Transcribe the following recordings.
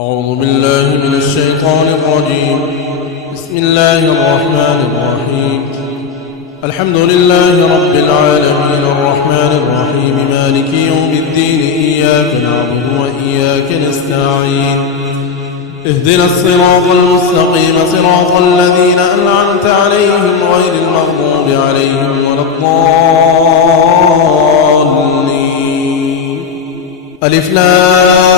أعوذ بالله من الشيطان الرجيم. بسم الله الرحمن الرحيم. الحمد لله رب العالمين الرحمن الرحيم مالك يوم الدين إياك نعبد وإياك نستعين اهدنا الصراط المستقيم صراط الذين أنعمت عليهم غير المغضوب عليهم ولا الضالين. ألف لام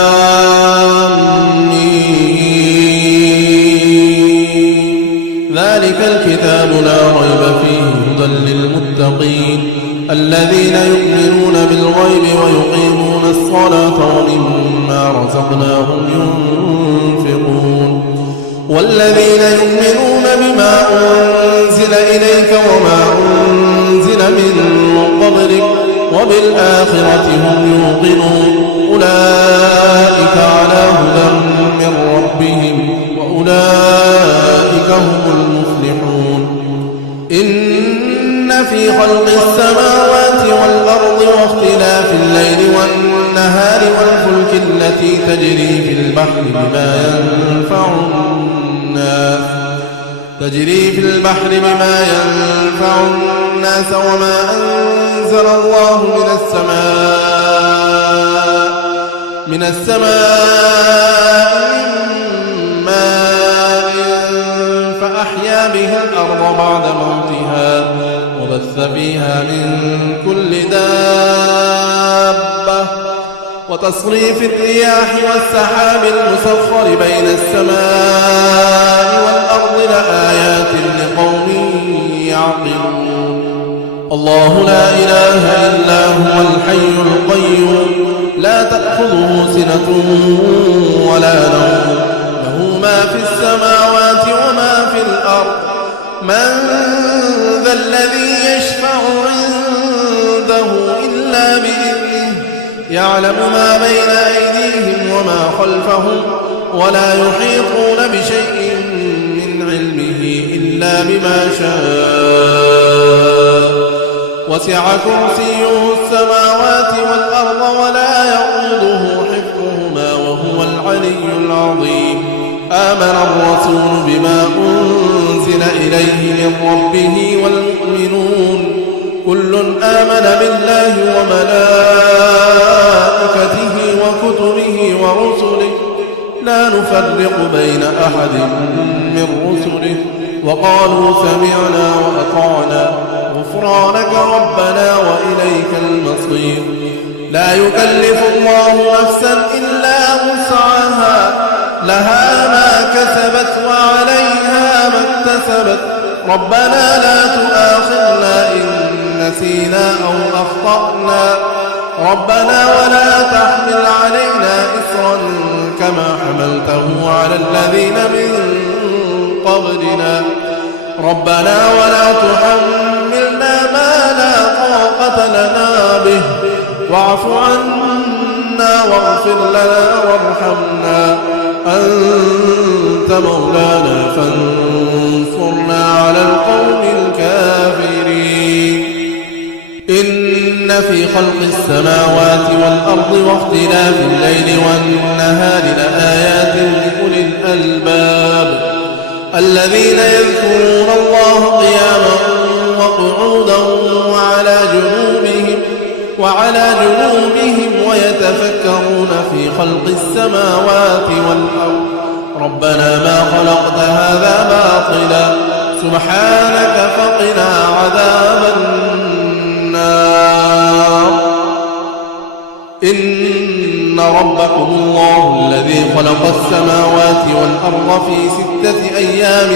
ذلك الكتاب لا ريب فيه هدى للمتقين الذين يؤمنون بالغيب ويقيمون الصلاة ومما رزقناهم ينفقون والذين يؤمنون بما أنزل إليك وما أنزل من قبلك وبالآخرة هم يوقنون أولئك على هدى من ربهم وأولئك هم المفلحون. إن في خلق السماوات والأرض واختلاف الليل والنهار والفلك التي تجري في البحر بما ينفع الناس وما أنزل الله من السماء من ماء فأحيا به الأرض بعد موتها وبث فيها من كل دابة وتصريف الرياح والسحاب المسخر بين السماء والأرض لآيات لقوم يعقلون. الله لا إله إلا هو الحي القيوم لا تأخذه سنة ولا نوم له ما في السماوات وما في الأرض من ذا الذي يشفع عنده إلا بإذنه يعلم ما بين أيديهم وما خلفهم ولا يحيطون بشيء من علمه إلا بما شاء وسع كرسيه السماوات والأرض ولا يؤوده حفظهما وهو العلي العظيم. آمن الرسول بما أنزل إليه من ربه والمؤمنون كل آمن بالله وملائكته وكتبه ورسله لا نفرق بين أحد من رسله وقالوا سمعنا وأطعنا غفرانك ربنا وإليك المصير. لا يكلف الله نفسا إلا وسعها لها ما كسبت وعليها ما اكتسبت ربنا لا تؤاخذنا إن نسينا أو أخطأنا ربنا ولا تحمل علينا إصرا كما حملته على الذين من قبلنا ربنا ولا تحملنا ما لا طاقة لنا به واعف عنا واغفر لنا وارحمنا أنت مولانا فانصرنا على القوم الكافرين. إن في خلق السماوات والأرض واختلاف الليل والنهار لآيات لأولي الألباب الذين يذكرون الله قياما وقعودا وعلى جنوبهم ويتفكرون في خلق السماوات والأرض ربنا ما خلقت هذا باطلا سبحانك فقنا عذاب النار. إن ربكم الله الذي خلق السماوات والأرض في 6 أيام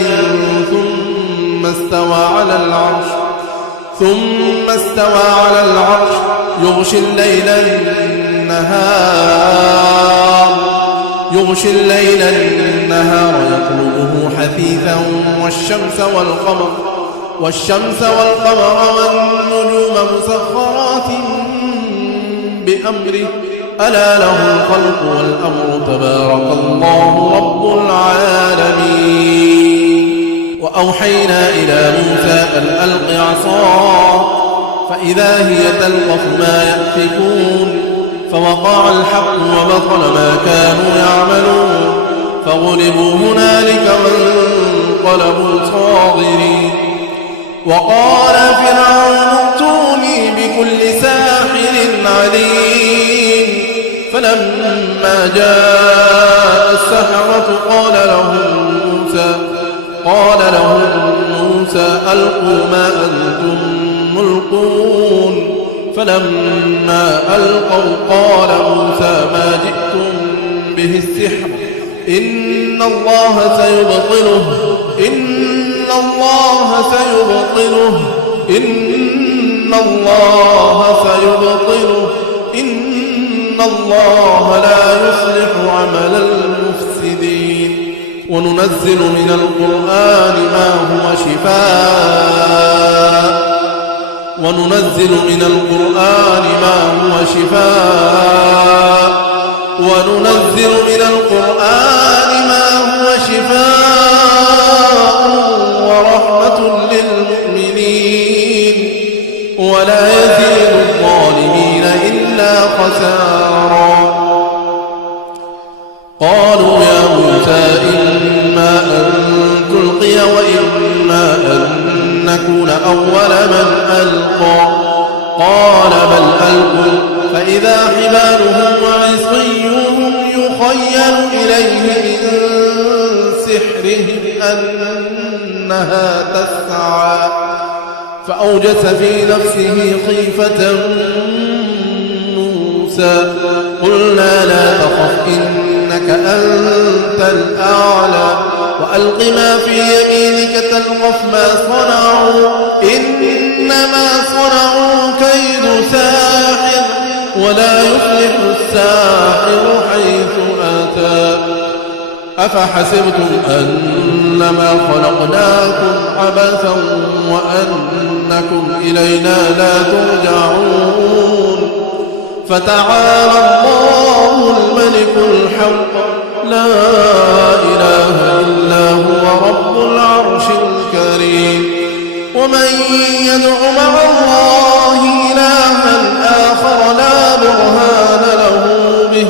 ثم استوى على العرش يغشي الليل النهار يطلبه حثيثا والشمس والقمر والنجوم مسخرات بأمره ألا له الخلق والأمر تبارك الله رب العالمين. وأوحينا إلى موسى أن ألق عصاك فإذا هي تلقف ما يأفكون فوقع الحق وبطل ما كانوا يعملون فغلبوا هنالك وانقلبوا صاغرين. وقال فرعون ائتوني بكل ساحر عليم. فلما جاء السحرة قال لهم موسى ألقوا ما أنتم ملقون. فلما ألقوا قال موسى ما جئتم به السحر إن الله سيبطله إن الله لا يصلح عمل المفسدين. وننزل من القرآن ما هو شفاء وننزل من القرآن ما هو شفاء ورحمة للمؤمنين ولا يزيد الظالمين إلا خسارا. قالوا يا موسى إما أن تلقي وإما أن نكون أول من ألقى. قال بل ألقوا فإذا حبالهم وعصيهم يخيل إليه من سحرهم أنها تسعى. فأوجس في نفسه خيفة موسى. قلنا لا تخف إنك أنت الأعلى وألق ما في يمينك تلقف ما صنعوا إنما صنعوا كيد ساحر ولا يفلح الساحر حيث أتى. أفحسبتم أنما خلقناكم عبثا وأنكم إلينا لا ترجعون. فتعالى الله الملك الحق لا إله إلا هو رب العرش الكريم. ومن يدع مع الله إلها آخر لا برهان له به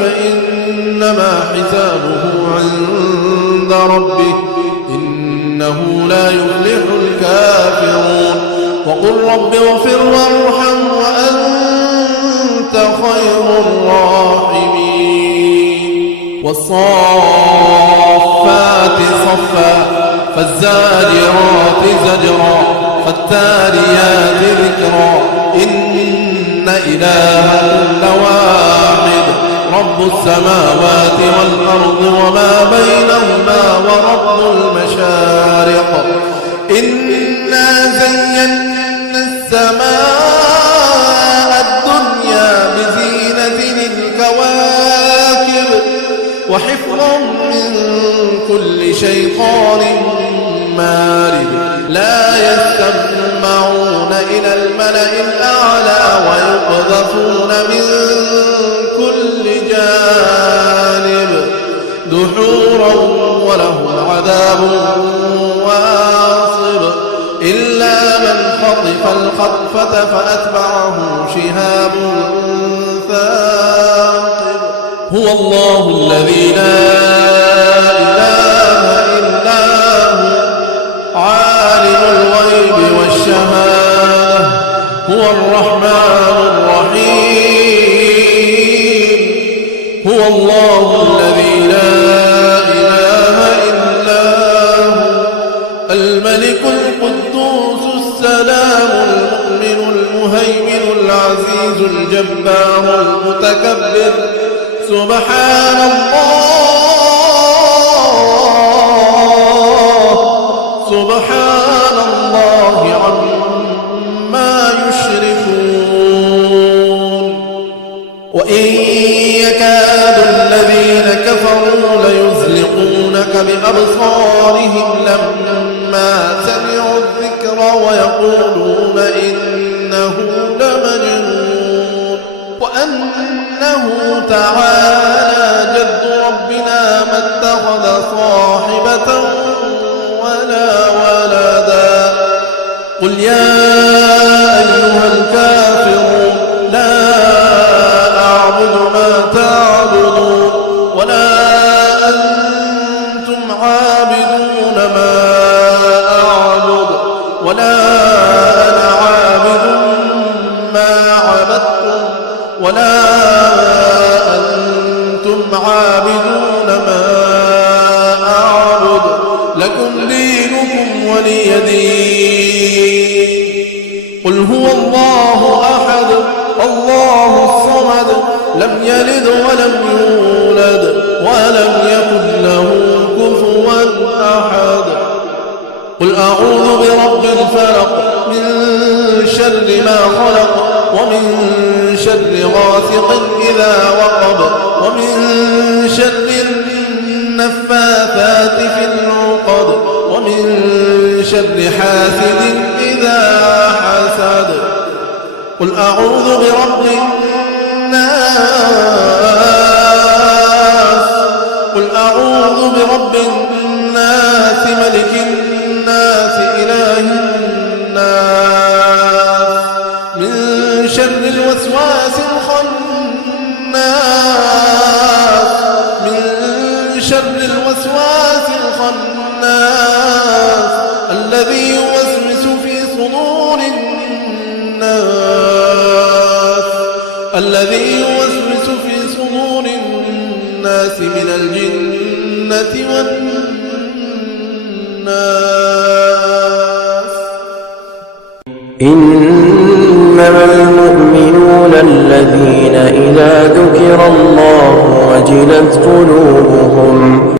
فإنما حسابه عند ربه إنه لا يفلح الكافرون. وقل رب اغفر وارحم وأنت خير الراحمين. والصافات صفا فالزاجرات زجرا فالتاليات ذكرا إن إلهكم لواحد رب السماوات والأرض وما بينهما ورب المشارق. إنا زينا السماء الدنيا بزينة الكواكب وحفظا من كل شيطان مارد. لا يستمعون إلى الملأ الأعلى ويقذفون من كل جانب دحورا ولهم عذاب واصب إلا من خطف الخطفة فأتبعه شهاب ثاقب. هو الله الذي لا إله إلا هو عالم الغيب والشهادة هو الرحمن الرحيم. هو الله الذي لا إله إلا هو الملك القدوس السلام المؤمن المهيمن العزيز الجبار المتكبر سبحان الله عما يشركون. وإن يكاد الذين كفروا ليزلقونك بأبصارهم لما سمعوا الذكر ويقولون إنه لمجنون وأنه تعالى جد ربنا ما اتخذ صاحبة ولا ولدا. قل يا أيها الكافرون لا أعبد ما تعبدون عبدتم ولا أنتم عابدون ما أعبد لكم دينكم ولي دين. قل هو الله أحد الله الصمد لم يلد ولم يولد ولم يكن له كفوا أحد. قل أعوذ برب الفلق من شر ما خلق ومن شر غاسق إذا وقب ومن شر النفاثات في العقد ومن شر حاسد إذا حسد. قل أعوذ برب الناس قل أعوذ برب الناس ملك الناس إله الناس من شر الوسواس الخناس من شر الوسواس الخناس الذي يوسوس في صدور الناس من الجنة والناس. إنما المؤمنون الذين إذا ذكر الله وجلت قلوبهم